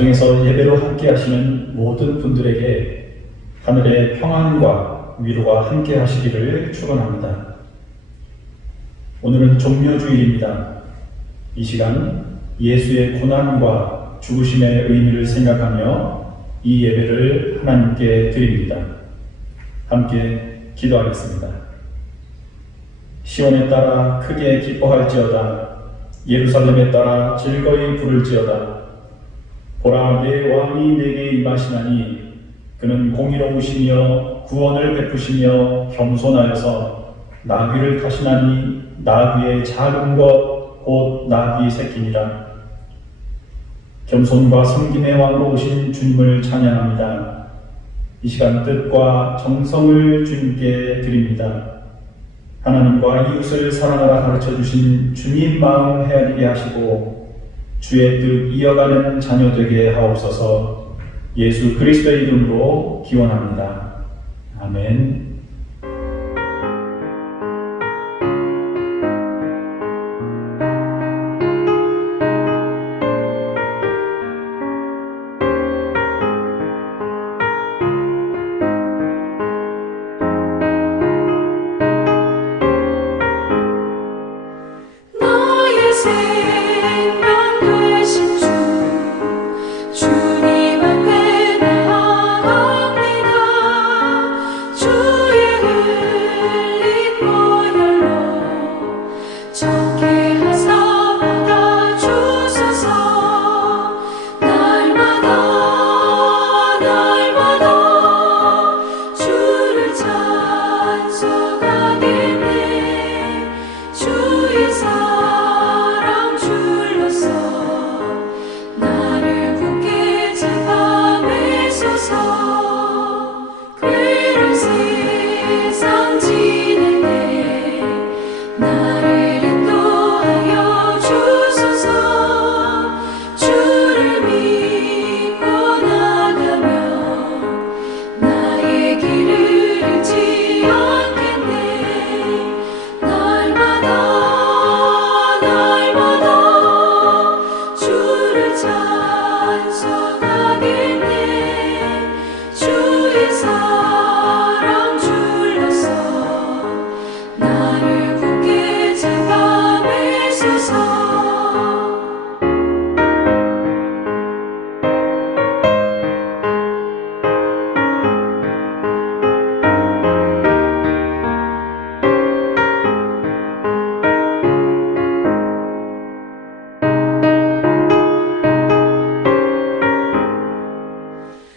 가정에서 예배로 함께 하시는 모든 분들에게 하늘의 평안과 위로가 함께 하시기를 축원합니다. 오늘은 종려주일입니다. 이 시간 예수의 고난과 죽으심의 의미를 생각하며 이 예배를 하나님께 드립니다. 함께 기도하겠습니다. 시온에 따라 크게 기뻐할지어다. 예루살렘에 따라 즐거이 부를지어다. 보라, 내 왕이 내게 임하시나니 그는 공의로우시며 구원을 베푸시며 겸손하여서 나귀를 타시나니 나귀의 작은 것 곧 나귀 새끼니라. 겸손과 섬김의 왕으로 오신 주님을 찬양합니다. 이 시간 뜻과 정성을 주님께 드립니다. 하나님과 이웃을 사랑하라 가르쳐 주신 주님 마음 헤아리게 하시고 주의 뜻 이어가는 자녀 되게 하옵소서. 예수 그리스도의 이름으로 기원합니다. 아멘.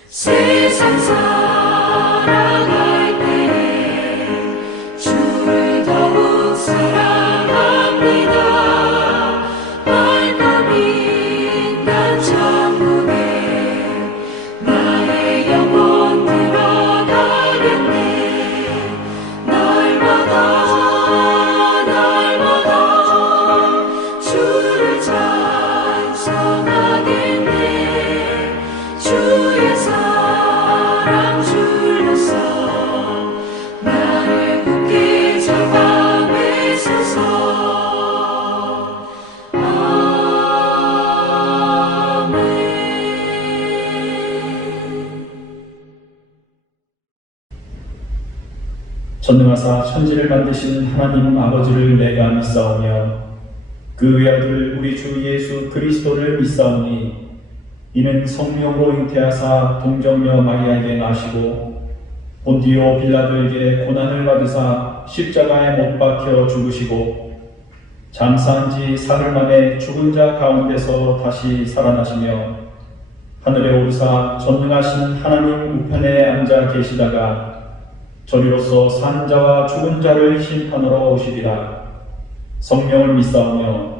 세상 살아갈 때 주를 더욱 사랑합니다. 발걸음 난 천국에 나의 영혼 들어가겠네. 날마다 주를 찬송하겠네. 주의 사랑 주로서 나를 굳게 잡아매소서. 아멘. 전능하사 천지를 만드신 하나님 아버지를 내가 믿사오며 그 외아들 우리 주 예수 그리스도를 믿사오니 이는 성령으로 잉태하사 동정녀 마리아에게 나시고 본디오 빌라도에게 고난을 받으사 십자가에 못 박혀 죽으시고 장사한 지 사흘 만에 죽은 자 가운데서 다시 살아나시며 하늘에 오르사 전능하신 하나님 우편에 앉아 계시다가 저리로서 산 자와 죽은 자를 심판하러 오시리라. 성령을 믿사오며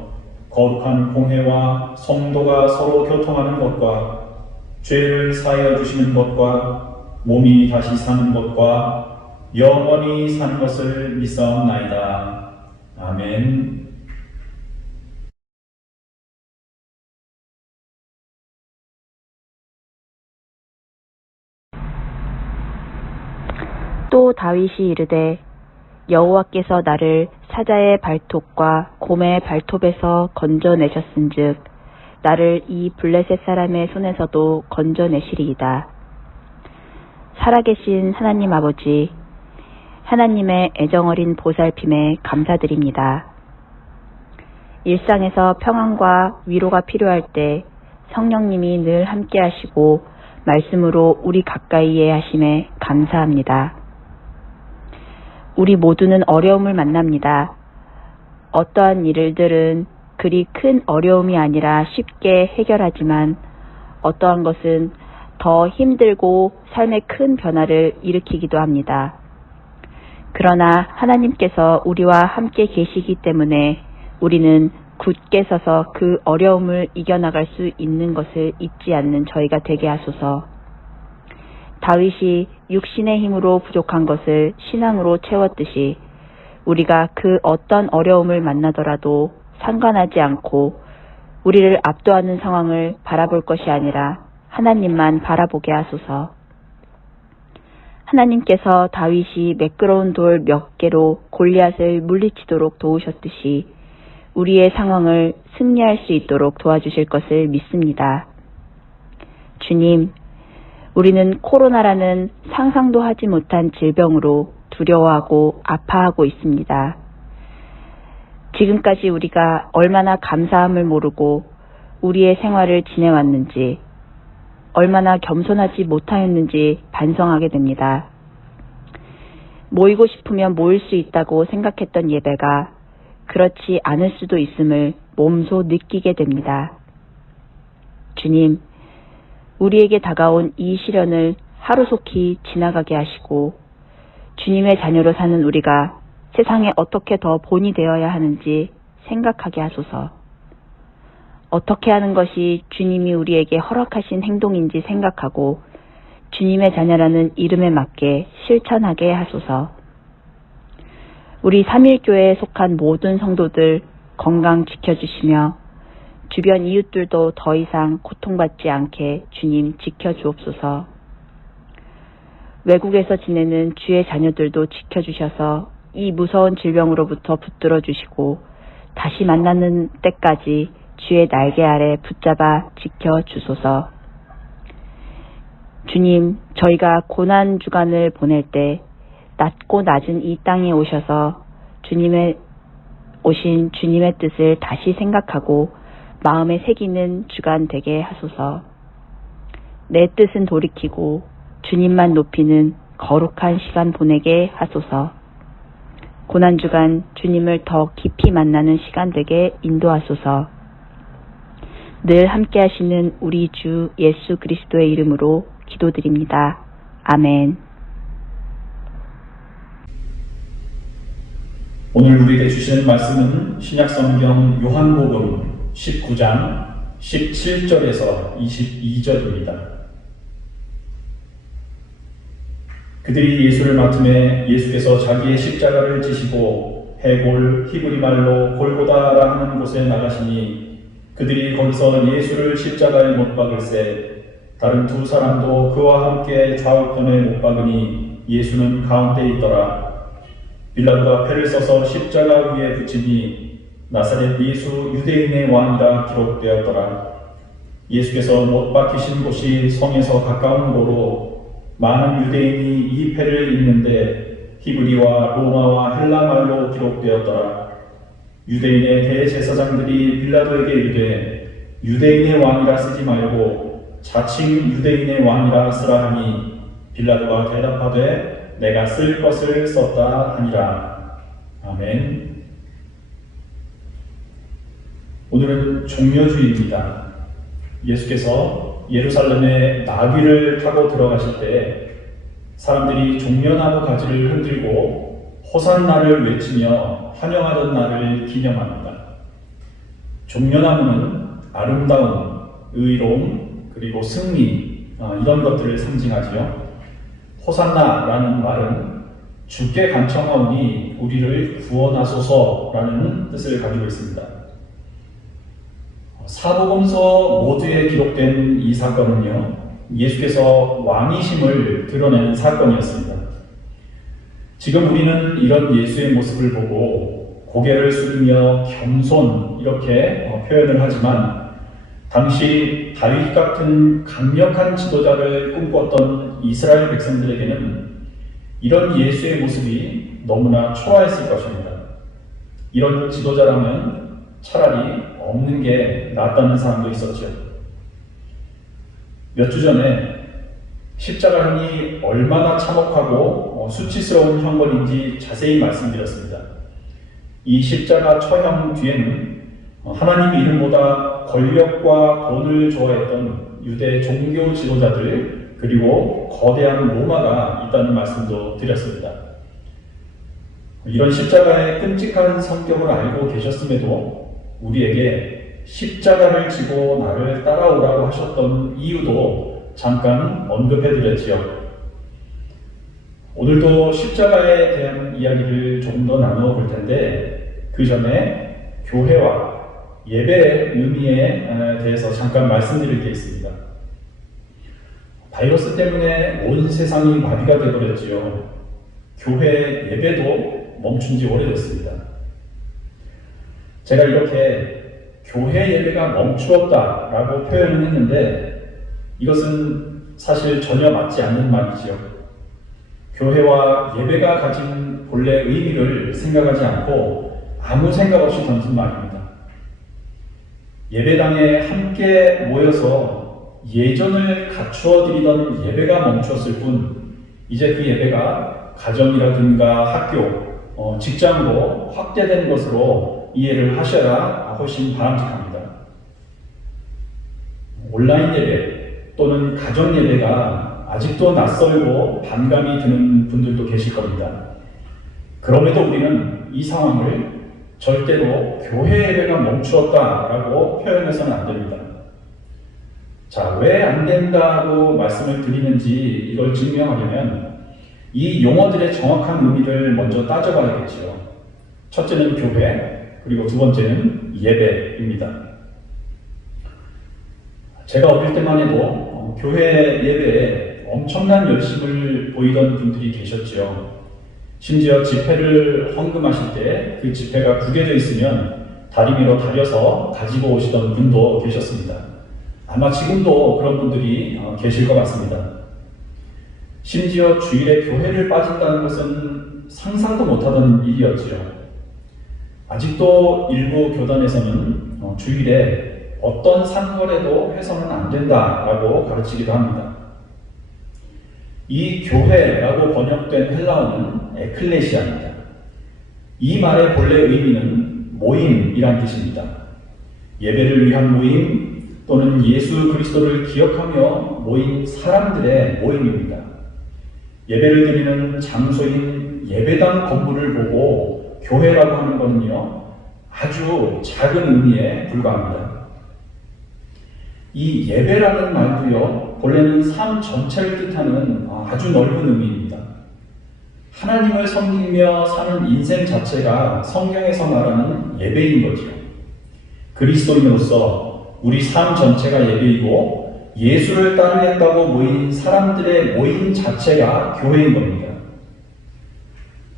거룩한 공회와 성도가 서로 교통하는 것과 죄를 사하여 주시는 것과 몸이 다시 사는 것과 영원히 사는 것을 믿사옵나이다. 아멘. 또 다윗이 이르되 여호와께서 나를 사자의 발톱과 곰의 발톱에서 건져내셨은즉 나를 이 블레셋 사람의 손에서도 건져내시리이다. 살아계신 하나님 아버지, 하나님의 애정어린 보살핌에 감사드립니다. 일상에서 평안과 위로가 필요할 때 성령님이 늘 함께 하시고 말씀으로 우리 가까이에 하심에 감사합니다. 우리 모두는 어려움을 만납니다. 어떠한 일들은 그리 큰 어려움이 아니라 쉽게 해결하지만 어떠한 것은 더 힘들고 삶의 큰 변화를 일으키기도 합니다. 그러나 하나님께서 우리와 함께 계시기 때문에 우리는 굳게 서서 그 어려움을 이겨나갈 수 있는 것을 잊지 않는 저희가 되게 하소서. 다윗이 육신의 힘으로 부족한 것을 신앙으로 채웠듯이 우리가 그 어떤 어려움을 만나더라도 상관하지 않고 우리를 압도하는 상황을 바라볼 것이 아니라 하나님만 바라보게 하소서. 하나님께서 다윗이 매끄러운 돌 몇 개로 골리앗을 물리치도록 도우셨듯이 우리의 상황을 승리할 수 있도록 도와주실 것을 믿습니다. 주님, 우리는 코로나라는 상상도 하지 못한 질병으로 두려워하고 아파하고 있습니다. 지금까지 우리가 얼마나 감사함을 모르고 우리의 생활을 지내왔는지, 얼마나 겸손하지 못하였는지 반성하게 됩니다. 모이고 싶으면 모일 수 있다고 생각했던 예배가 그렇지 않을 수도 있음을 몸소 느끼게 됩니다. 주님, 우리에게 다가온 이 시련을 하루속히 지나가게 하시고 주님의 자녀로 사는 우리가 세상에 어떻게 더 본이 되어야 하는지 생각하게 하소서. 어떻게 하는 것이 주님이 우리에게 허락하신 행동인지 생각하고 주님의 자녀라는 이름에 맞게 실천하게 하소서. 우리 3.1교회에 속한 모든 성도들 건강 지켜주시며 주변 이웃들도 더 이상 고통받지 않게 주님 지켜주옵소서. 외국에서 지내는 주의 자녀들도 지켜주셔서 이 무서운 질병으로부터 붙들어 주시고 다시 만나는 때까지 주의 날개 아래 붙잡아 지켜주소서. 주님, 저희가 고난 주간을 보낼 때 낮고 낮은 이 땅에 오셔서 오신 주님의 뜻을 다시 생각하고 마음에 새기는 주간 되게 하소서. 내 뜻은 돌이키고 주님만 높이는 거룩한 시간 보내게 하소서. 고난주간 주님을 더 깊이 만나는 시간 되게 인도하소서. 늘 함께 하시는 우리 주 예수 그리스도의 이름으로 기도드립니다. 아멘. 오늘 우리에게 주시는 말씀은 신약성경 요한복음 19장 17절에서 22절입니다. 그들이 예수를 맡음에 예수께서 자기의 십자가를 지시고 해골 히브리 말로 골고다라 하는 곳에 나가시니 그들이 거기서 예수를 십자가에 못 박을새 다른 두 사람도 그와 함께 좌우편에 못 박으니 예수는 가운데 있더라. 빌라도가 패를 써서 십자가 위에 붙이니 나사렛 예수 유대인의 왕이라 기록되었더라. 예수께서 못 박히신 곳이 성에서 가까운 곳으로 많은 유대인이 이 패를 읽는데 히브리와 로마와 헬라 말로 기록되었더라. 유대인의 대제사장들이 빌라도에게 이르되 유대인의 왕이라 쓰지 말고 자칭 유대인의 왕이라 쓰라 하니 빌라도가 대답하되 내가 쓸 것을 썼다 하니라. 아멘. 오늘은 종려주일입니다. 예수께서 예루살렘에 나귀를 타고 들어가실 때 사람들이 종려나무 가지를 흔들고 호산나를 외치며 환영하던 날을 기념합니다. 종려나무는 아름다움, 의로움, 그리고 승리 이런 것들을 상징하지요. 호산나라는 말은 주께 간청하오니 우리를 구원하소서라는 뜻을 가지고 있습니다. 사복음서 모두에 기록된 이 사건은요, 예수께서 왕이심을 드러내는 사건이었습니다. 지금 우리는 이런 예수의 모습을 보고 고개를 숙이며 겸손 이렇게 표현을 하지만 당시 다윗 같은 강력한 지도자를 꿈꿨던 이스라엘 백성들에게는 이런 예수의 모습이 너무나 초라했을 것입니다. 이런 지도자라면 차라리 없는 게 낫다는 사람도 있었죠. 몇 주 전에 십자가형이 얼마나 참혹하고 수치스러운 형벌인지 자세히 말씀드렸습니다. 이 십자가 처형 뒤에는 하나님 이름보다 권력과 돈을 좋아했던 유대 종교 지도자들 그리고 거대한 로마가 있다는 말씀도 드렸습니다. 이런 십자가의 끔찍한 성격을 알고 계셨음에도 우리에게 십자가를 지고 나를 따라오라고 하셨던 이유도 잠깐 언급해드렸지요. 오늘도 십자가에 대한 이야기를 조금 더 나누어 볼 텐데 그 전에 교회와 예배의 의미에 대해서 잠깐 말씀드릴 게 있습니다. 바이러스 때문에 온 세상이 마비가 되어버렸지요. 교회 예배도 멈춘 지 오래됐습니다. 제가 이렇게 교회 예배가 멈추었다라고 표현을 했는데 이것은 사실 전혀 맞지 않는 말이지요. 교회와 예배가 가진 본래 의미를 생각하지 않고 아무 생각 없이 던진 말입니다. 예배당에 함께 모여서 예전을 갖추어 드리던 예배가 멈추었을 뿐 이제 그 예배가 가정이라든가 학교, 직장으로 확대된 것으로 이해를 하셔야 훨씬 바람직합니다. 온라인 예배 또는 가정 예배가 아직도 낯설고 반감이 드는 분들도 계실 겁니다. 그럼에도 우리는 이 상황을 절대로 교회 예배가 멈추었다라고 표현해서는 안 됩니다. 자, 왜 안 된다고 말씀을 드리는지 이걸 증명하려면 이 용어들의 정확한 의미를 먼저 따져봐야겠지요. 첫째는 교회, 그리고 두 번째는 예배입니다. 제가 어릴 때만 해도 교회 예배에 엄청난 열심을 보이던 분들이 계셨지요. 심지어 집회를 헌금하실 때 그 집회가 구겨져 있으면 다리미로 다려서 가지고 오시던 분도 계셨습니다. 아마 지금도 그런 분들이 계실 것 같습니다. 심지어 주일에 교회를 빠진다는 것은 상상도 못하던 일이었지요. 아직도 일부 교단에서는 주일에 어떤 상거래도 해서는 안 된다라고 가르치기도 합니다. 이 교회라고 번역된 헬라어는 에클레시아입니다. 이 말의 본래 의미는 모임이란 뜻입니다. 예배를 위한 모임 또는 예수 그리스도를 기억하며 모인 사람들의 모임입니다. 예배를 드리는 장소인 예배당 건물을 보고 교회라고 하는 것은요, 아주 작은 의미에 불과합니다. 이 예배라는 말도요, 본래는 삶 전체를 뜻하는 아주 넓은 의미입니다. 하나님을 섬기며 사는 인생 자체가 성경에서 말하는 예배인 거죠. 그리스도인으로서 우리 삶 전체가 예배이고 예수를 따르겠다고 모인 사람들의 모임 자체가 교회인 겁니다.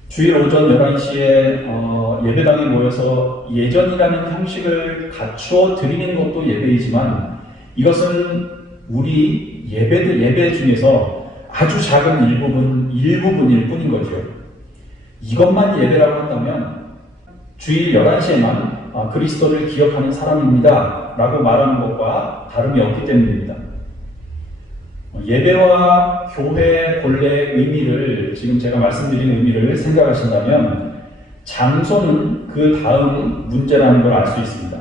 주일 오전 11시에 예배당에 모여서 예전이라는 형식을 갖추어 드리는 것도 예배이지만 이것은 우리 예배 중에서 아주 작은 일부분일 뿐인 거죠. 이것만 예배라고 한다면 주일 11시에만 그리스도를 기억하는 사람입니다 라고 말하는 것과 다름이 없기 때문입니다. 예배와 교회의 본래 의미를 지금 제가 말씀드린 의미를 생각하신다면 장소는 그 다음 문제라는 걸 알 수 있습니다.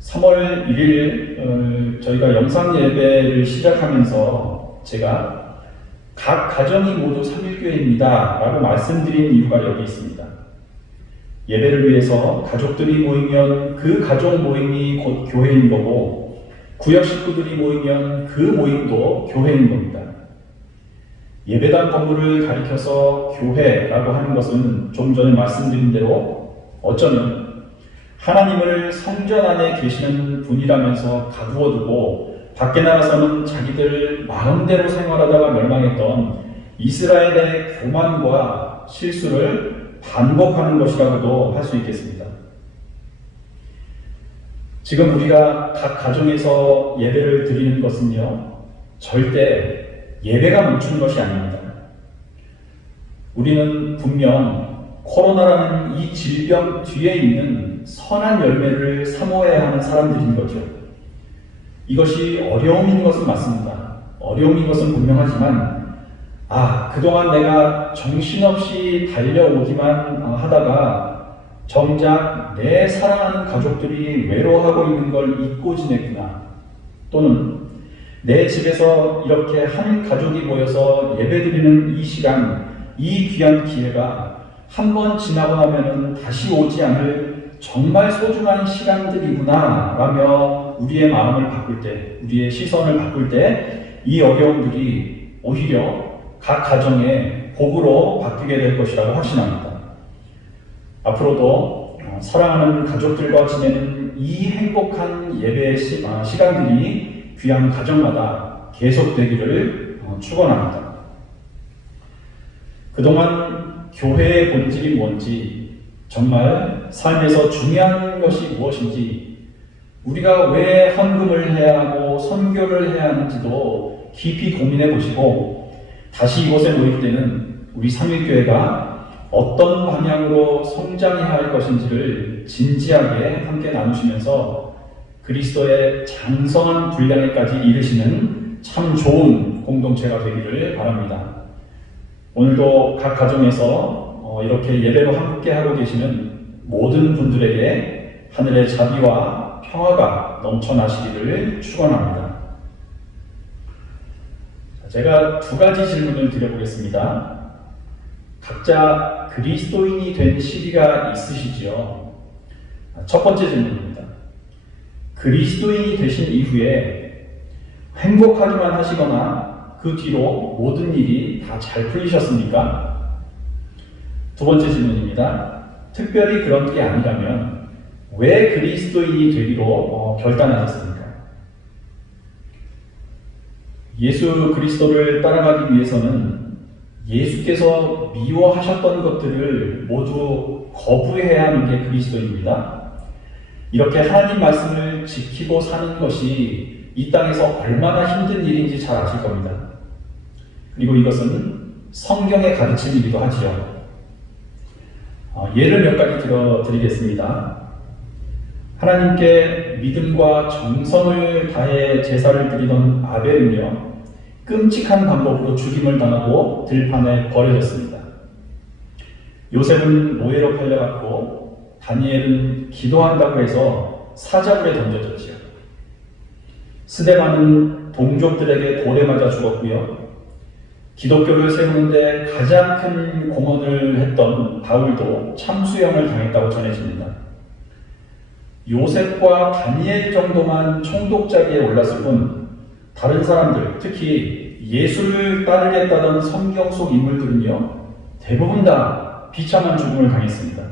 3월 1일 저희가 영상 예배를 시작하면서 제가 각 가정이 모두 3일교회입니다 라고 말씀드린 이유가 여기 있습니다. 예배를 위해서 가족들이 모이면 그 가족 모임이 곧 교회인 거고 구역 식구들이 모이면 그 모임도 교회인 겁니다. 예배당 건물을 가리켜서 교회라고 하는 것은 좀 전에 말씀드린 대로 어쩌면 하나님을 성전 안에 계시는 분이라면서 가두어 두고 밖에 나가서는 자기들 마음대로 생활하다가 멸망했던 이스라엘의 교만과 실수를 반복하는 것이라고도 할 수 있겠습니다. 지금 우리가 각 가정에서 예배를 드리는 것은요, 절대 예배가 멈추는 것이 아닙니다. 우리는 분명 코로나라는 이 질병 뒤에 있는 선한 열매를 사모해야 하는 사람들인 거죠. 이것이 어려움인 것은 맞습니다. 어려움인 것은 분명하지만, 그동안 내가 정신없이 달려오기만 하다가 정작 내 사랑하는 가족들이 외로워하고 있는 걸 잊고 지냈구나. 또는 내 집에서 이렇게 한 가족이 모여서 예배드리는 이 시간, 이 귀한 기회가 한 번 지나고 나면은 다시 오지 않을 정말 소중한 시간들이구나 라며 우리의 마음을 바꿀 때, 우리의 시선을 바꿀 때 이 어려움들이 오히려 각 가정의 복으로 바뀌게 될 것이라고 확신합니다. 앞으로도 사랑하는 가족들과 지내는 이 행복한 예배의 시간들이 귀한 가정마다 계속되기를 축원합니다. 그동안 교회의 본질이 뭔지, 정말 삶에서 중요한 것이 무엇인지, 우리가 왜 헌금을 해야 하고 선교를 해야 하는지도 깊이 고민해 보시고, 다시 이곳에 모일 때는 우리 삼일교회가 어떤 방향으로 성장해야 할 것인지를 진지하게 함께 나누시면서 그리스도의 장성한 분량에까지 이르시는 참 좋은 공동체가 되기를 바랍니다. 오늘도 각 가정에서 이렇게 예배로 함께 하고 계시는 모든 분들에게 하늘의 자비와 평화가 넘쳐나시기를 축원합니다. 제가 두 가지 질문을 드려보겠습니다. 각자 그리스도인이 된 시기가 있으시지요? 첫 번째 질문입니다. 그리스도인이 되신 이후에 행복하기만 하시거나 그 뒤로 모든 일이 다 잘 풀리셨습니까? 두 번째 질문입니다. 특별히 그런 게 아니라면 왜 그리스도인이 되기로 결단하셨습니까? 예수 그리스도를 따라가기 위해서는 예수께서 미워하셨던 것들을 모두 거부해야 하는 게 그리스도입니다. 이렇게 하나님 말씀을 지키고 사는 것이 이 땅에서 얼마나 힘든 일인지 잘 아실 겁니다. 그리고 이것은 성경의 가르침이기도 하지요. 예를 몇 가지 들어드리겠습니다. 하나님께 믿음과 정성을 다해 제사를 드리던 아벨은요, 끔찍한 방법으로 죽임을 당하고 들판에 버려졌습니다. 요셉은 노예로 팔려갔고 다니엘은 기도한다고 해서 사자굴에 던져졌지요. 스데반은 동족들에게 돌에 맞아 죽었고요. 기독교를 세우는데 가장 큰 공헌을 했던 바울도 참수형을 당했다고 전해집니다. 요셉과 다니엘 정도만 총독자리에 올랐을 뿐 다른 사람들, 특히 예수를 따르겠다던 성경 속 인물들은요, 대부분 다 비참한 죽음을 당했습니다.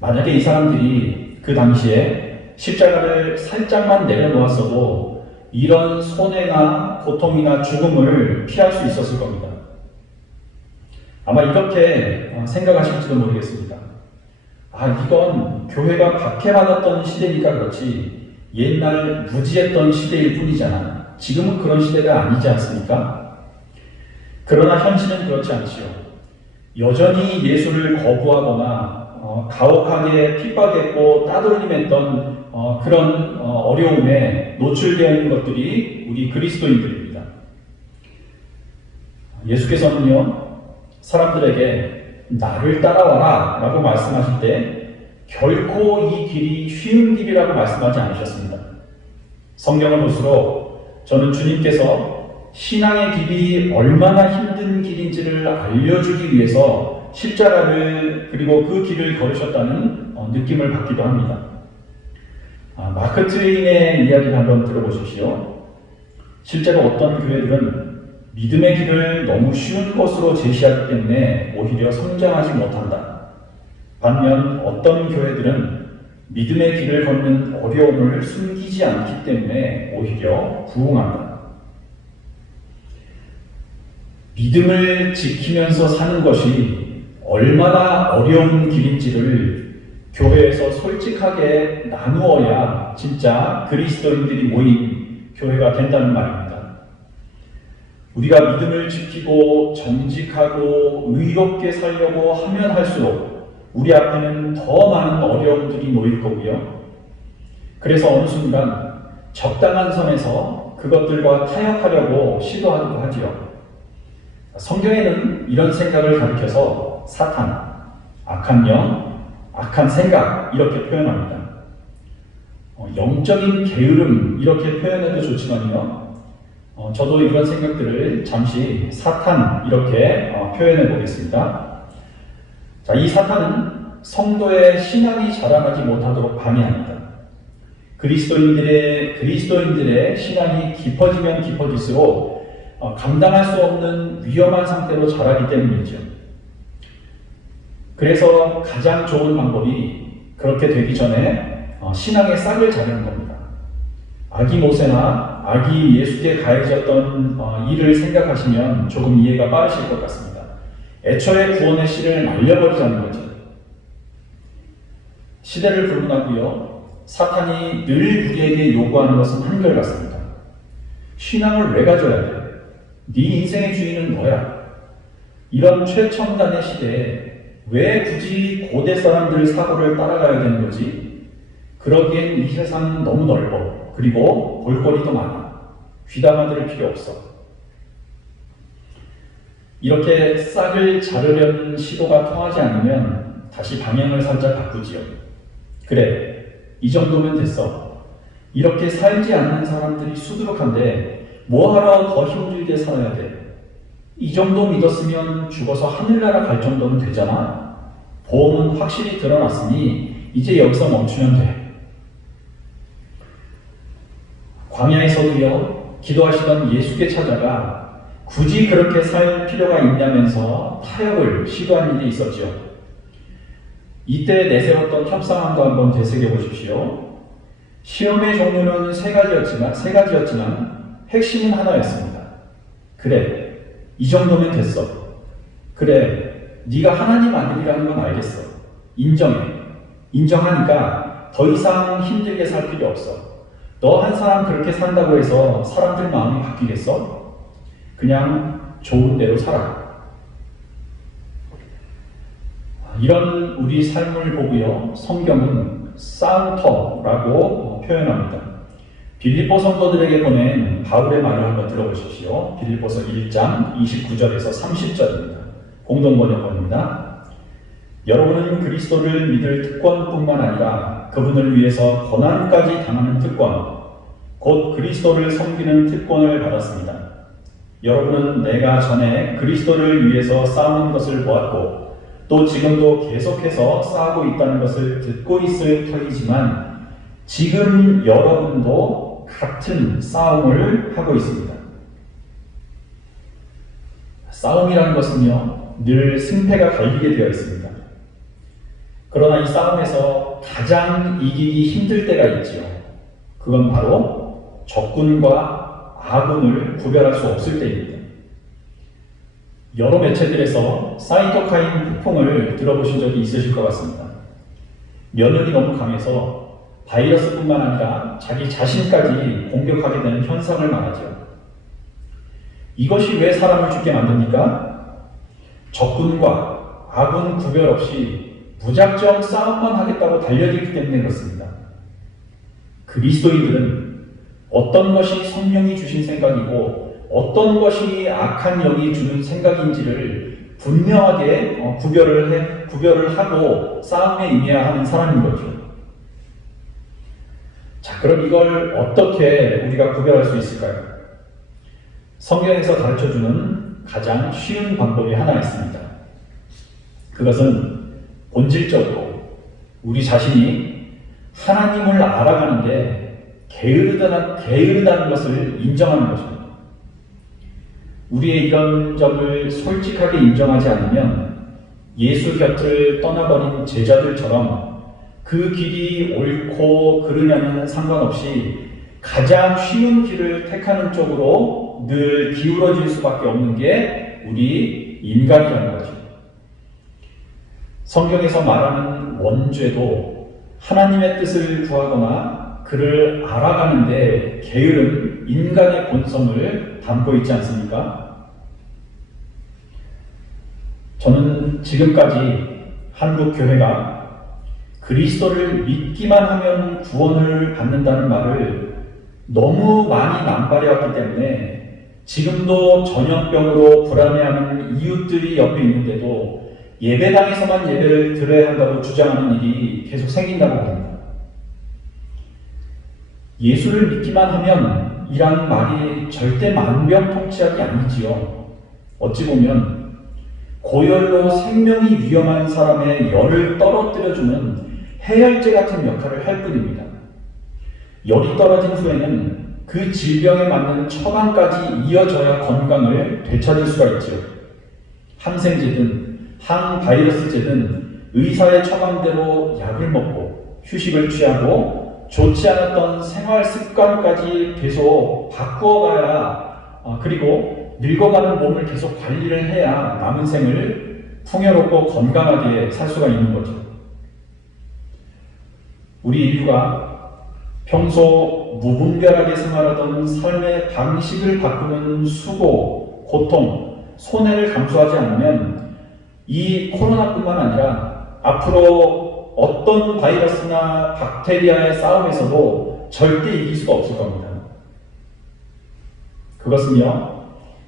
만약에 이 사람들이 그 당시에 십자가를 살짝만 내려놓았어도 이런 손해나 고통이나 죽음을 피할 수 있었을 겁니다. 아마 이렇게 생각하실지도 모르겠습니다. 이건 교회가 박해받았던 시대니까 그렇지 옛날 무지했던 시대일 뿐이잖아. 지금은 그런 시대가 아니지 않습니까? 그러나 현실은 그렇지 않지요. 여전히 예수를 거부하거나 가혹하게 핍박했고 따돌림했던 그런 어려움에 노출되어 있는 것들이 우리 그리스도인들입니다. 예수께서는요, 사람들에게 나를 따라와라 라고 말씀하실 때 결코 이 길이 쉬운 길이라고 말씀하지 않으셨습니다. 성경을 볼수록 저는 주님께서 신앙의 길이 얼마나 힘든 길인지를 알려주기 위해서 십자가를 그리고 그 길을 걸으셨다는 느낌을 받기도 합니다. 마크 트웨인의 이야기를 한번 들어보십시오. 실제로 어떤 교회들은 믿음의 길을 너무 쉬운 것으로 제시하기 때문에 오히려 성장하지 못한다. 반면 어떤 교회들은 믿음의 길을 걷는 어려움을 숨기지 않기 때문에 오히려 부흥한다. 믿음을 지키면서 사는 것이 얼마나 어려운 길인지를 교회에서 솔직하게 나누어야 진짜 그리스도인들이 모인 교회가 된다는 말입니다. 우리가 믿음을 지키고 정직하고 의롭게 살려고 하면 할수록 우리 앞에는 더 많은 어려움들이 놓일 거고요. 그래서 어느 순간 적당한 선에서 그것들과 타협하려고 시도하기도 하지요. 성경에는 이런 생각을 가리켜서 사탄, 악한 영, 악한 생각 이렇게 표현합니다. 영적인 게으름 이렇게 표현해도 좋지만요. 저도 이런 생각들을 잠시 사탄 이렇게 표현해 보겠습니다. 자, 이 사탄은 성도의 신앙이 자라나지 못하도록 방해합니다. 그리스도인들의 신앙이 깊어지면 깊어질수록 감당할 수 없는 위험한 상태로 자라기 때문이죠. 그래서 가장 좋은 방법이 그렇게 되기 전에 신앙의 싹을 자르는 겁니다. 아기 모세나 아기 예수께 가해졌던 일을 생각하시면 조금 이해가 빠르실 것 같습니다. 애초에 구원의 씨를 날려버리자는 거죠. 시대를 불문하고요. 사탄이 늘 우리에게 요구하는 것은 한결같습니다. 신앙을 왜 가져야 돼? 네 인생의 주인은 너야. 이런 최첨단의 시대에 왜 굳이 고대 사람들 사고를 따라가야 되는 거지? 그러기엔 이 세상은 너무 넓어. 그리고 볼거리도 많아. 귀담아 들을 필요 없어. 이렇게 싹을 자르려는 시도가 통하지 않으면 다시 방향을 살짝 바꾸지요. 그래, 이 정도면 됐어. 이렇게 살지 않는 사람들이 수두룩한데 뭐하러 더 힘들게 살아야 돼? 이 정도 믿었으면 죽어서 하늘나라 갈 정도는 되잖아. 보험은 확실히 드러났으니 이제 여기서 멈추면 돼. 광야에서도요, 기도하시던 예수께 찾아가 굳이 그렇게 살 필요가 있냐면서 타협을 시도한 일이 있었죠. 이때 내세웠던 협상안도 한번 되새겨 보십시오. 시험의 종류는 세 가지였지만 핵심은 하나였습니다. 그래, 이 정도면 됐어. 그래, 네가 하나님 아들이라는 건 알겠어. 인정해. 인정하니까 더 이상 힘들게 살 필요 없어. 너 한 사람 그렇게 산다고 해서 사람들 마음이 바뀌겠어? 그냥 좋은 대로 살아. 이런 우리 삶을 보고요, 성경은 싸움터라고 표현합니다. 빌립보 성도들에게 보낸 바울의 말을 한번 들어보십시오. 빌립보서 1장 29절에서 30절입니다. 공동번역본입니다. 여러분은 그리스도를 믿을 특권뿐만 아니라 그분을 위해서 고난까지 당하는 특권, 곧 그리스도를 섬기는 특권을 받았습니다. 여러분은 내가 전에 그리스도를 위해서 싸우는 것을 보았고 또 지금도 계속해서 싸우고 있다는 것을 듣고 있을 터이지만 지금 여러분도 같은 싸움을 하고 있습니다. 싸움이라는 것은요, 늘 승패가 갈리게 되어 있습니다. 그러나 이 싸움에서 가장 이기기 힘들 때가 있지요. 그건 바로 적군과 아군을 구별할 수 없을 때입니다. 여러 매체들에서 사이토카인 폭풍을 들어보신 적이 있으실 것 같습니다. 면역이 너무 강해서 바이러스뿐만 아니라 자기 자신까지 공격하게 되는 현상을 말하죠. 이것이 왜 사람을 죽게 만듭니까? 적군과 아군 구별 없이 무작정 싸움만 하겠다고 달려들기 때문에 그렇습니다. 그리스도인들은 어떤 것이 성령이 주신 생각이고 어떤 것이 악한 영이 주는 생각인지를 분명하게 구별을 하고 싸움에 임해야 하는 사람인 거죠. 자, 그럼 이걸 어떻게 우리가 구별할 수 있을까요? 성경에서 가르쳐주는 가장 쉬운 방법이 하나 있습니다. 그것은 본질적으로 우리 자신이 하나님을 알아가는데 게으르다는 것을 인정하는 것입니다. 우리의 이런 점을 솔직하게 인정하지 않으면 예수 곁을 떠나버린 제자들처럼 그 길이 옳고 그르냐는 상관없이 가장 쉬운 길을 택하는 쪽으로 늘 기울어질 수밖에 없는 게 우리 인간이라는 거죠. 성경에서 말하는 원죄도 하나님의 뜻을 구하거나 그를 알아가는데 게으른 인간의 본성을 담고 있지 않습니까? 저는 지금까지 한국 교회가 그리스도를 믿기만 하면 구원을 받는다는 말을 너무 많이 남발해왔기 때문에 지금도 전염병으로 불안해하는 이웃들이 옆에 있는데도 예배당에서만 예배를 드려야 한다고 주장하는 일이 계속 생긴다고 봅니다. 예수를 믿기만 하면 이라는 말이 절대 만병통치약이 아니지요. 어찌 보면 고열로 생명이 위험한 사람의 열을 떨어뜨려주는 해열제 같은 역할을 할 뿐입니다. 열이 떨어진 후에는 그 질병에 맞는 처방까지 이어져야 건강을 되찾을 수가 있지요. 항생제든 항바이러스제든 의사의 처방대로 약을 먹고 휴식을 취하고 좋지 않았던 생활 습관까지 계속 바꾸어가야 그리고 늙어가는 몸을 계속 관리를 해야 남은 생을 풍요롭고 건강하게 살 수가 있는 거죠. 우리 인류가 평소 무분별하게 생활하던 삶의 방식을 바꾸는 수고, 고통, 손해를 감수하지 않으면 이 코로나뿐만 아니라 앞으로 어떤 바이러스나 박테리아의 싸움에서도 절대 이길 수가 없을 겁니다. 그것은요,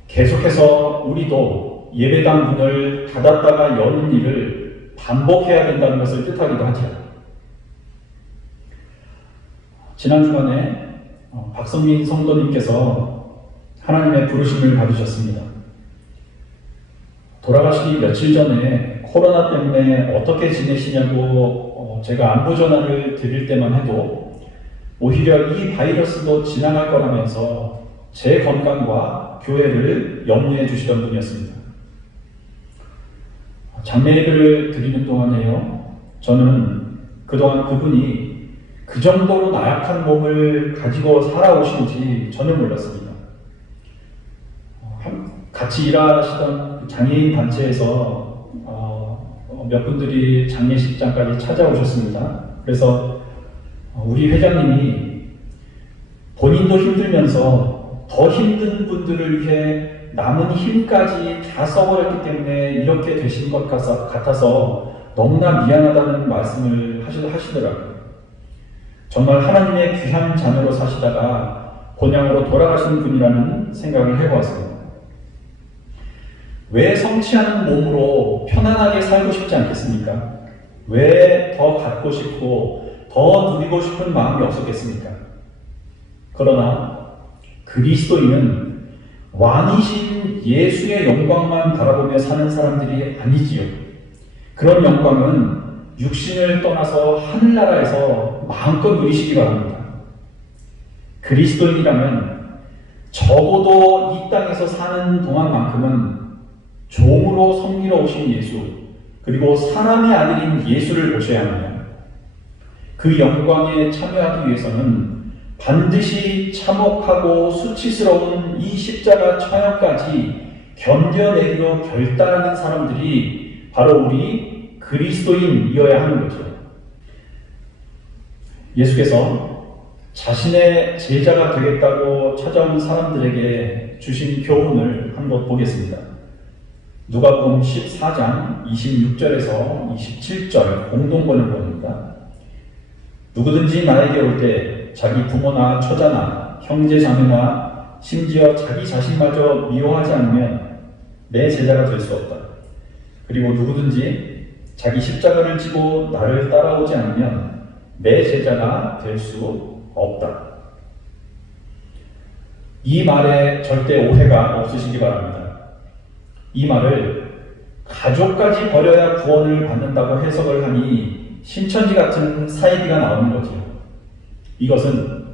계속해서 우리도 예배당 문을 닫았다가 여는 일을 반복해야 된다는 것을 뜻하기도 하죠. 지난 주간에 박성민 성도님께서 하나님의 부르심을 받으셨습니다. 돌아가시기 며칠 전에 코로나 때문에 어떻게 지내시냐고 제가 안부 전화를 드릴 때만 해도 오히려 이 바이러스도 지나갈 거라면서 제 건강과 교회를 염려해 주시던 분이었습니다. 장례 예배를 드리는 동안에요, 저는 그동안 그분이 그 정도로 나약한 몸을 가지고 살아오신지 전혀 몰랐습니다. 같이 일하시던 장애인 단체에서 몇 분들이 장례식장까지 찾아오셨습니다. 그래서 우리 회장님이 본인도 힘들면서 더 힘든 분들을 위해 남은 힘까지 다 써버렸기 때문에 이렇게 되신 것 같아서 너무나 미안하다는 말씀을 하시더라고요. 정말 하나님의 귀한 자녀로 사시다가 본향으로 돌아가신 분이라는 생각을 해보았습니다. 왜 성취하는 몸으로 편안하게 살고 싶지 않겠습니까? 왜 더 갖고 싶고 더 누리고 싶은 마음이 없었겠습니까? 그러나 그리스도인은 왕이신 예수의 영광만 바라보며 사는 사람들이 아니지요. 그런 영광은 육신을 떠나서 하늘나라에서 마음껏 누리시기 바랍니다. 그리스도인이라면 적어도 이 땅에서 사는 동안만큼은 종으로 섬기러 오신 예수, 그리고 사람의 아들인 예수를 보셔야 합니다. 그 영광에 참여하기 위해서는 반드시 참혹하고 수치스러운 이 십자가 처형까지 견뎌내기로 결단하는 사람들이 바로 우리 그리스도인이어야 하는 거죠. 예수께서 자신의 제자가 되겠다고 찾아온 사람들에게 주신 교훈을 한번 보겠습니다. 누가복음 14장 26절에서 27절 공동번역본입니다. 누구든지 나에게 올 때 자기 부모나 처자나 형제 자매나 심지어 자기 자신마저 미워하지 않으면 내 제자가 될 수 없다. 그리고 누구든지 자기 십자가를 지고 나를 따라오지 않으면 내 제자가 될 수 없다. 이 말에 절대 오해가 없으시기 바랍니다. 이 말을 가족까지 버려야 구원을 받는다고 해석을 하니 신천지 같은 사이비가 나오는 거죠. 이것은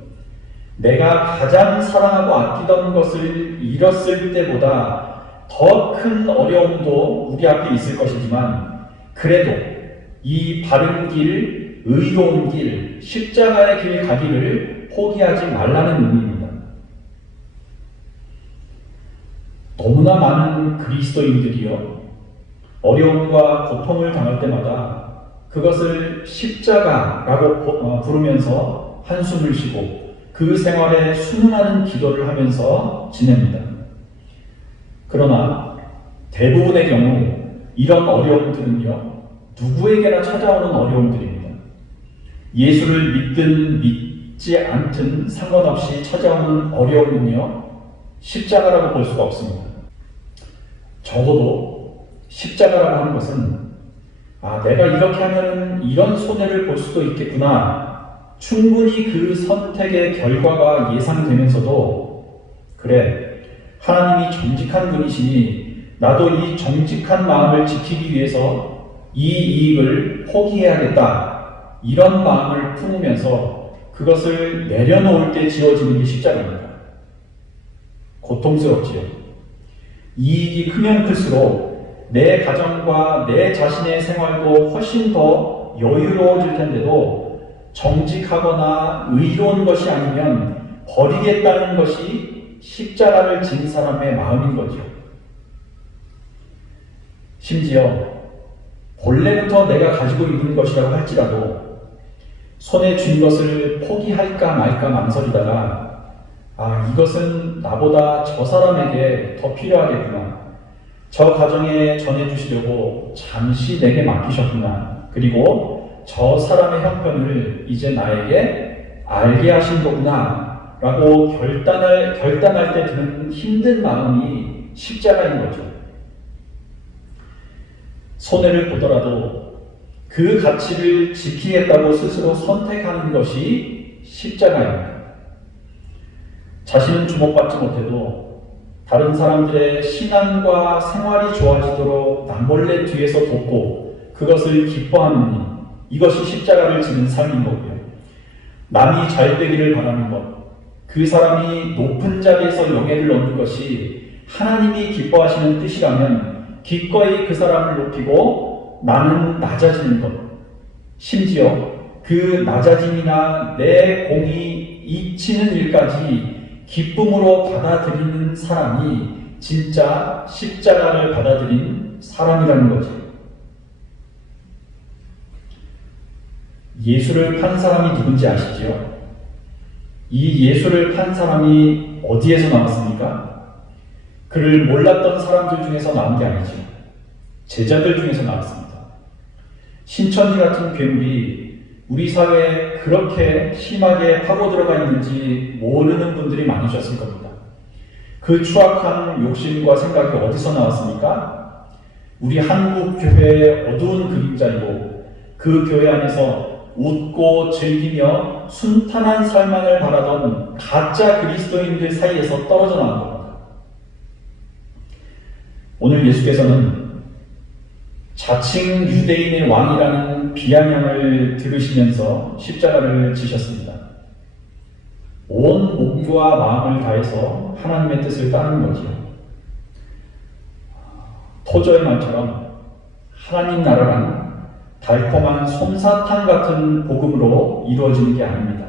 내가 가장 사랑하고 아끼던 것을 잃었을 때보다 더 큰 어려움도 우리 앞에 있을 것이지만 그래도 이 바른 길, 의로운 길, 십자가의 길 가기를 포기하지 말라는 의미입니다. 너무나 많은 그리스도인들이요, 어려움과 고통을 당할 때마다 그것을 십자가라고 부르면서 한숨을 쉬고 그 생활에 순응하는 기도를 하면서 지냅니다. 그러나 대부분의 경우 이런 어려움들은요, 누구에게나 찾아오는 어려움들입니다. 예수를 믿든 믿지 않든 상관없이 찾아오는 어려움은요, 십자가라고 볼 수가 없습니다. 적어도 십자가라고 하는 것은 내가 이렇게 하면 이런 손해를 볼 수도 있겠구나, 충분히 그 선택의 결과가 예상되면서도 그래, 하나님이 정직한 분이시니 나도 이 정직한 마음을 지키기 위해서 이 이익을 포기해야겠다, 이런 마음을 품으면서 그것을 내려놓을 때 지어지는 게 십자가입니다. 고통스럽지요. 이익이 크면 클수록 내 가정과 내 자신의 생활도 훨씬 더 여유로워질 텐데도 정직하거나 의로운 것이 아니면 버리겠다는 것이 십자가를 진 사람의 마음인 거죠. 심지어 본래부터 내가 가지고 있는 것이라고 할지라도 손에 쥔 것을 포기할까 말까 망설이다가 이것은 나보다 저 사람에게 더 필요하겠구나, 저 가정에 전해주시려고 잠시 내게 맡기셨구나, 그리고 저 사람의 형편을 이제 나에게 알게 하신 거구나 라고 결단할 때 드는 힘든 마음이 십자가인 거죠. 손해를 보더라도 그 가치를 지키겠다고 스스로 선택하는 것이 십자가입니다. 자신은 주목받지 못해도 다른 사람들의 신앙과 생활이 좋아지도록 남몰래 뒤에서 돕고 그것을 기뻐하는 일, 이것이 십자가를 지는 삶인 거고요. 남이 잘 되기를 바라는 것, 그 사람이 높은 자리에서 영예를 얻는 것이 하나님이 기뻐하시는 뜻이라면 기꺼이 그 사람을 높이고 나는 낮아지는 것, 심지어 그 낮아짐이나 내 공이 잊히는 일까지 기쁨으로 받아들이는 사람이 진짜 십자가를 받아들인 사람이라는 거죠. 예수를 판 사람이 누군지 아시지요? 이 예수를 판 사람이 어디에서 나왔습니까? 그를 몰랐던 사람들 중에서 나온 게 아니죠. 제자들 중에서 나왔습니다. 신천지 같은 괴물이 우리 사회에 그렇게 심하게 파고 들어가 있는지 모르는 분들이 많으셨을 겁니다. 그 추악한 욕심과 생각이 어디서 나왔습니까? 우리 한국 교회의 어두운 그림자이고 그 교회 안에서 웃고 즐기며 순탄한 삶만을 바라던 가짜 그리스도인들 사이에서 떨어져 나온 겁니다. 오늘 예수께서는 자칭 유대인의 왕이라는 비아냥을 들으시면서 십자가를 지셨습니다. 온 몸과 마음을 다해서 하나님의 뜻을 따르는 거죠. 토저의 말처럼 하나님 나라란 달콤한 솜사탕 같은 복음으로 이루어지는 게 아닙니다.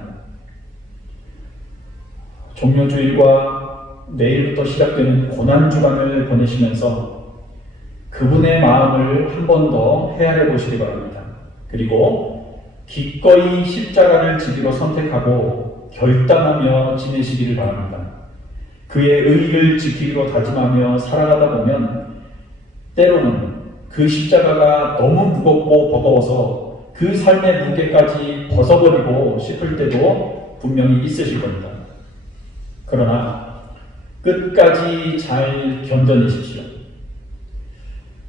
종료주일과 내일부터 시작되는 고난주간을 보내시면서 그분의 마음을 한 번 더 헤아려 보시기 바랍니다. 그리고 기꺼이 십자가를 지기로 선택하고 결단하며 지내시기를 바랍니다. 그의 의를 지키기로 다짐하며 살아가다 보면 때로는 그 십자가가 너무 무겁고 버거워서 그 삶의 무게까지 벗어버리고 싶을 때도 분명히 있으실 겁니다. 그러나 끝까지 잘 견뎌내십시오.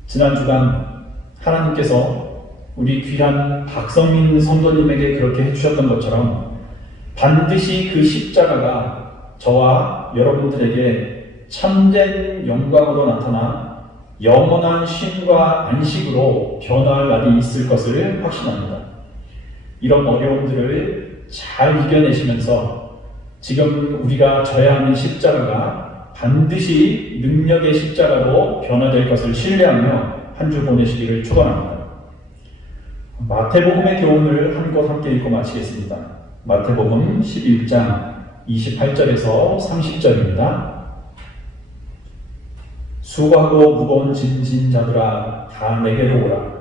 지난 주간 하나님께서 우리 귀한 박성민 성도님에게 그렇게 해주셨던 것처럼 반드시 그 십자가가 저와 여러분들에게 참된 영광으로 나타나 영원한 쉼과 안식으로 변화할 날이 있을 것을 확신합니다. 이런 어려움들을 잘 이겨내시면서 지금 우리가 져야 하는 십자가가 반드시 능력의 십자가로 변화될 것을 신뢰하며 한 주 보내시기를 축원합니다. 마태복음의 교훈을 한 곳 함께 읽고 마치겠습니다. 마태복음 11장 28절에서 30절입니다. 수고하고 무거운 짐진 자들아 다 내게로 오라.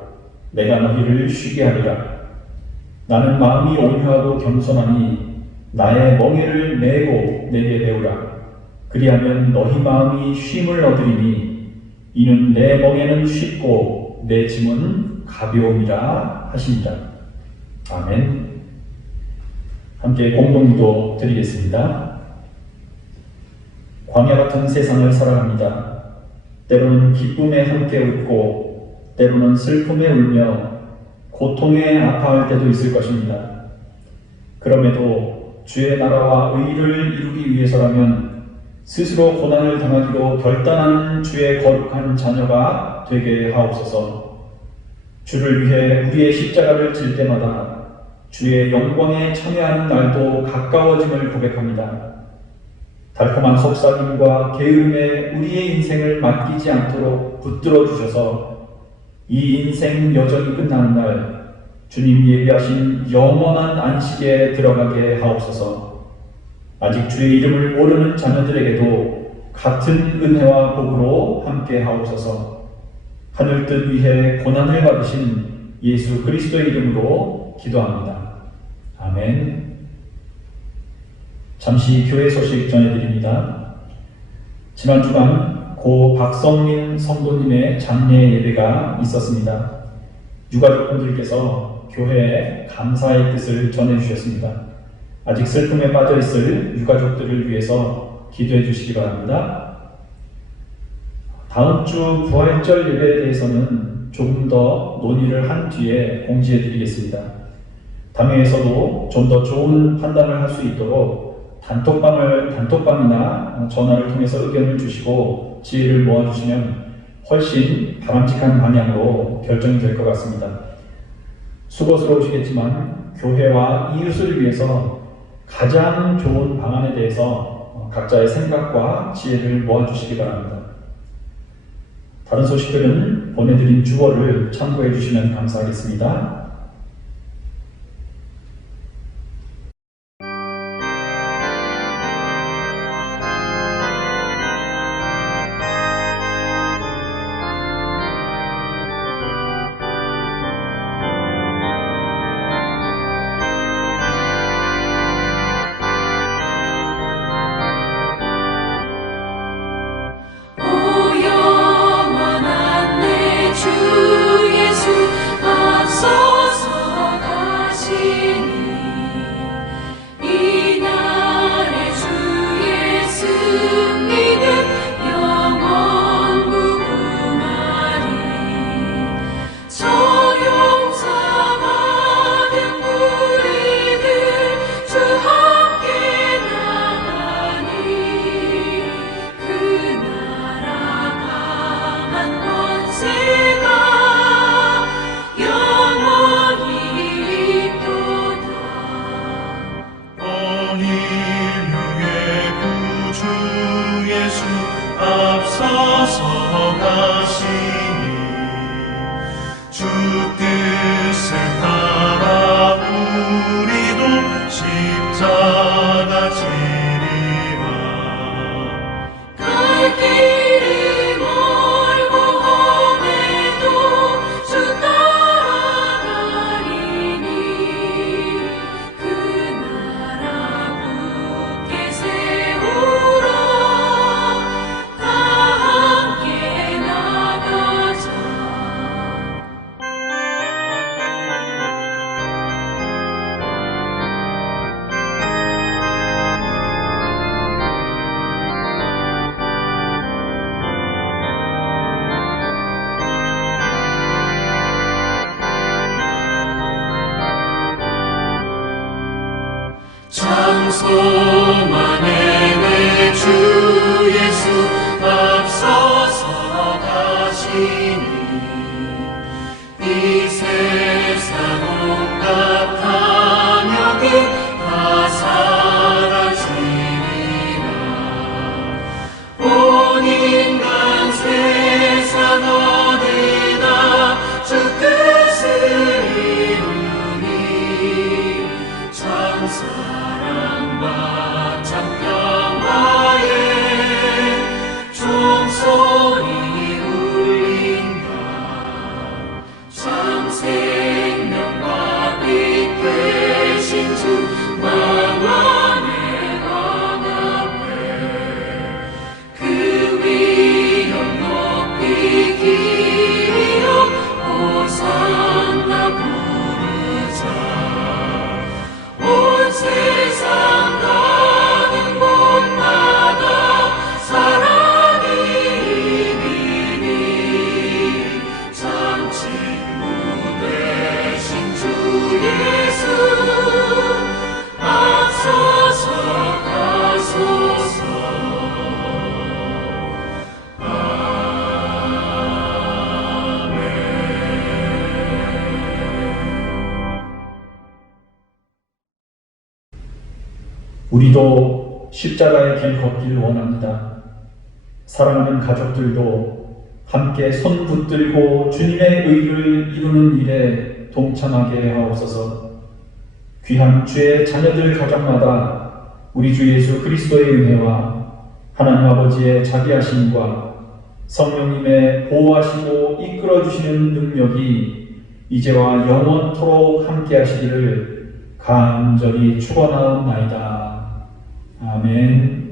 내가 너희를 쉬게 하리라. 나는 마음이 온유하고 겸손하니 나의 멍에를 메고 내게 배우라. 그리하면 너희 마음이 쉼을 얻으리니 이는 내 멍에는 쉽고 내 짐은 가벼움이라 하십니다. 아멘. 함께 공동기도 드리겠습니다. 광야 같은 세상을 살아갑니다. 때로는 기쁨에 함께 웃고 때로는 슬픔에 울며 고통에 아파할 때도 있을 것입니다. 그럼에도 주의 나라와 의를 이루기 위해서라면 스스로 고난을 당하기로 결단하는 주의 거룩한 자녀가 되게 하옵소서. 주를 위해 우리의 십자가를 질 때마다 주의 영광에 참여하는 날도 가까워짐을 고백합니다. 달콤한 속삭임과 게으름에 우리의 인생을 맡기지 않도록 붙들어 주셔서 이 인생 여정이 끝나는 날 주님 예비하신 영원한 안식에 들어가게 하옵소서. 아직 주의 이름을 모르는 자녀들에게도 같은 은혜와 복으로 함께 하옵소서. 하늘뜻 위에 고난을 받으신 예수 그리스도의 이름으로 기도합니다. 아멘. 잠시 교회 소식 전해드립니다. 지난 주간 고 박성민 성도님의 장례 예배가 있었습니다. 유가족분들께서 교회에 감사의 뜻을 전해주셨습니다. 아직 슬픔에 빠져있을 유가족들을 위해서 기도해 주시기 바랍니다. 다음 주 부활절 예배에 대해서는 조금 더 논의를 한 뒤에 공지해 드리겠습니다. 당회에서도 좀 더 좋은 판단을 할 수 있도록 단톡방이나 전화를 통해서 의견을 주시고 지혜를 모아주시면 훨씬 바람직한 방향으로 결정이 될 것 같습니다. 수고스러우시겠지만 교회와 이웃을 위해서 가장 좋은 방안에 대해서 각자의 생각과 지혜를 모아주시기 바랍니다. 다른 소식들은 보내드린 주어를 참고해 주시면 감사하겠습니다. 장소만에 내 주 예수 앞서서 가시니 이 세상 온갖 탐욕이 다 사라지리라. 온 인간 세상 어디나 주 뜻을 이루니 사랑과 참 평화에 종소리 울린다. 참 우리도 십자가의 길 걷기를 원합니다. 사랑하는 가족들도 함께 손 붙들고 주님의 의를 이루는 일에 동참하게 하옵소서. 귀한 주의 자녀들 가정마다 우리 주 예수 그리스도의 은혜와 하나님 아버지의 자비하심과 성령님의 보호하시고 이끌어주시는 능력이 이제와 영원토록 함께 하시기를 간절히 축원하옵나이다. 아멘.